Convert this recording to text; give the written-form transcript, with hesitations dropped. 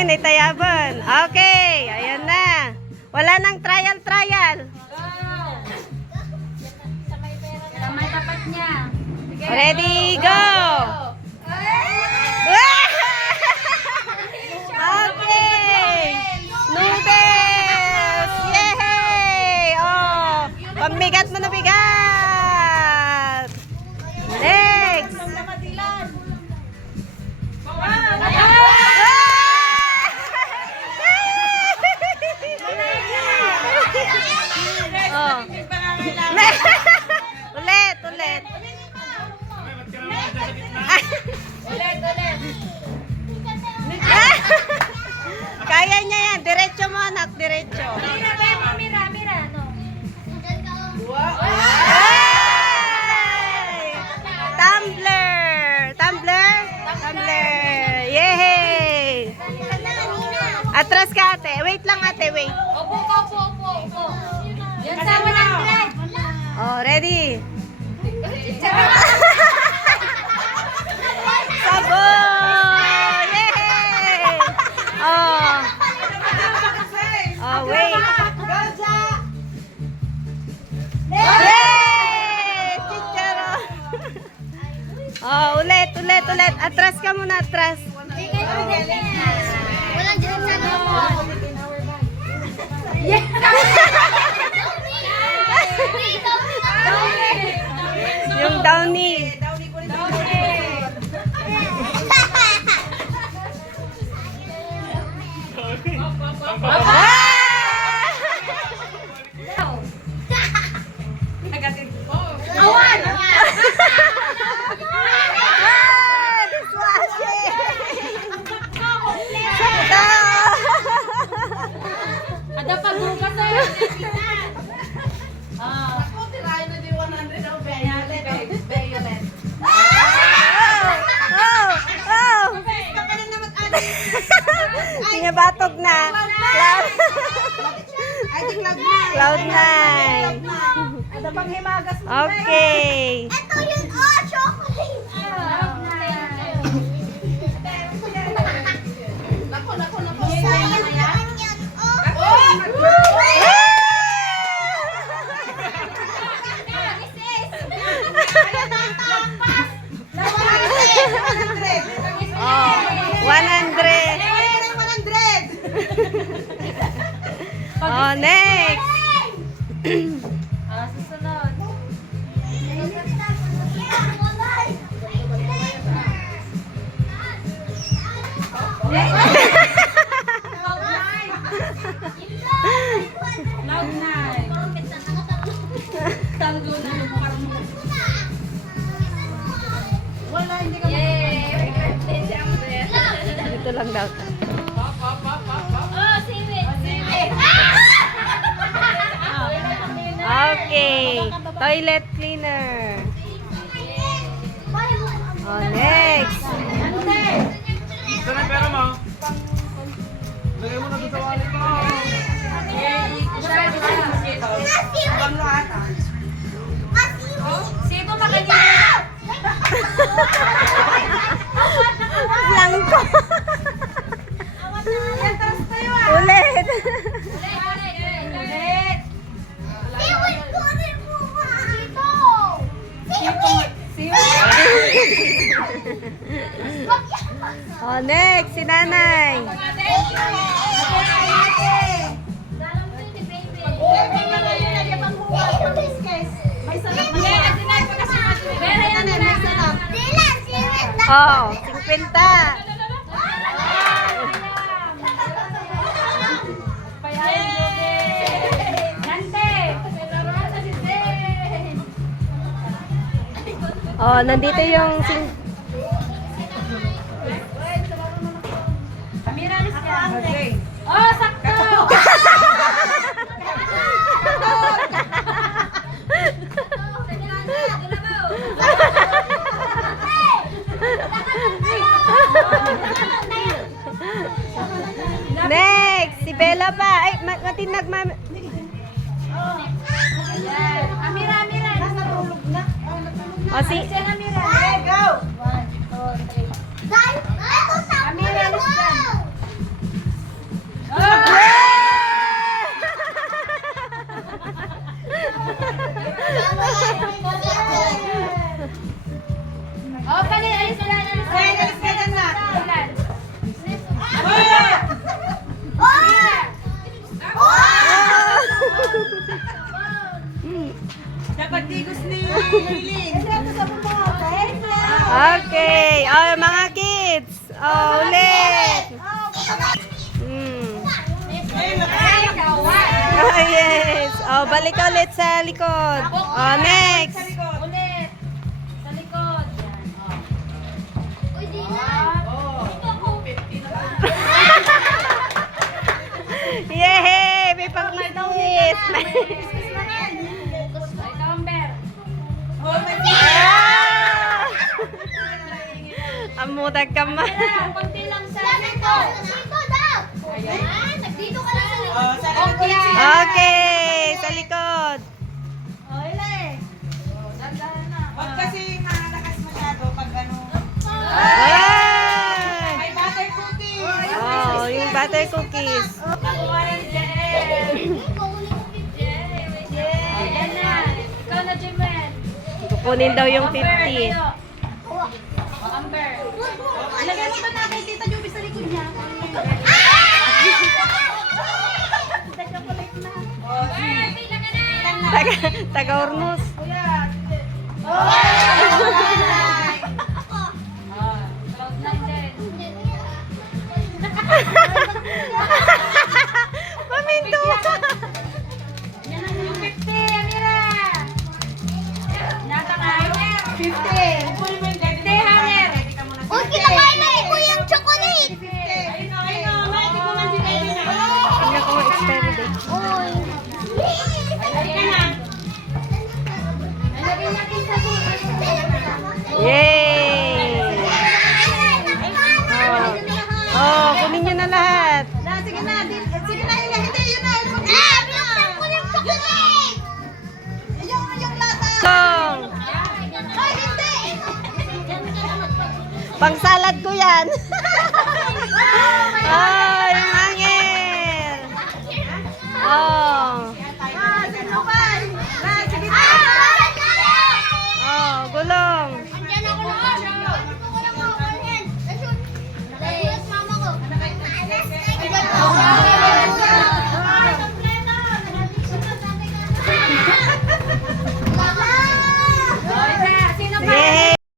Ni Tayabon. Okay, ayan na. Wala nang trial. Sa may tapat niya. Ready, go! Okay! Noodles! Yay! Oh, pambigat mo na bigat! Next! Oh. Ulit. Kaya niya yan. Diretso mo, anak. Diretso. Mira, no. Ay! Tumbler. Yay! Atras ka, ate. Wait lang, ate. Wait. Opo. Yan sa 100. Oh, ready? Sabon! Yay! Oh, wait. Yay! Chicharon! Oh, ulit. Atras ka muna, atras. Walang dyan sa Yung downy. Awan! Ada pagbukas na yun. Batog na. Cloud9. Ada pang himagas mo. Okay. Ito yun, chocolate. Nako. Sayang yan, Oh, 100. Oh, next. Susunod. Dito lang daw. Okay. Toilet cleaner. Oh, next. Saan ang pera mo? Lagay mo na doon sa wallet mo. Sino pa kanina? Langko. Ulit. Oh, next, si nanay. Oh, 50. Oh, nandito yung Okay. Oh, sakto! next, si Bella pa. Ay, matinag mami. Amira. Nasa tulog na. Oh, si Amira. Okay, go. 1, 2, 3. Amira, let's go. Oh, pali, alis ka lang. Alis ka na. Dapat tigos ni Maylin. Okay. Oh, mga kids. Oh, ulit. Oh, yes. Oh, balik ka ulit sa likod. Oh, next. Ulit. Sa likod. Yay! May pang-kiss. Number. Ah! Amutag ka man. Kunti lang sa likod. Okay, sa likod. Huwag kasi malakas masyado pag ano. Ay! May butter cookies. Oh, yung butter cookies. Nakuha ng Jen. Yan na. Ikaw na, Jimen. Kukunin daw yung 50. Amber. Ilagay mo ba na kay Tita Juby sa likod niya? Taga-Hornos. Huwag lang, Jen. Paminto. Yan ang yung 50, Amira. Nasa nga. 50. 50, Hanger. Uy, kinakain na ni Kuya yung chocolate! Ayun o, may di ko man din ayun na. Tingnan ko ang expiry date. Uy! Halika na. Lagay natin sa bukas. Yay! Oh, kunin nyo na lahat. Sige na, sige na, hindi, yun na. Ah! Binuksan ko yung chocolate! Yung lata. Song! Ay, hindi. Pang salad ko yan. Ah!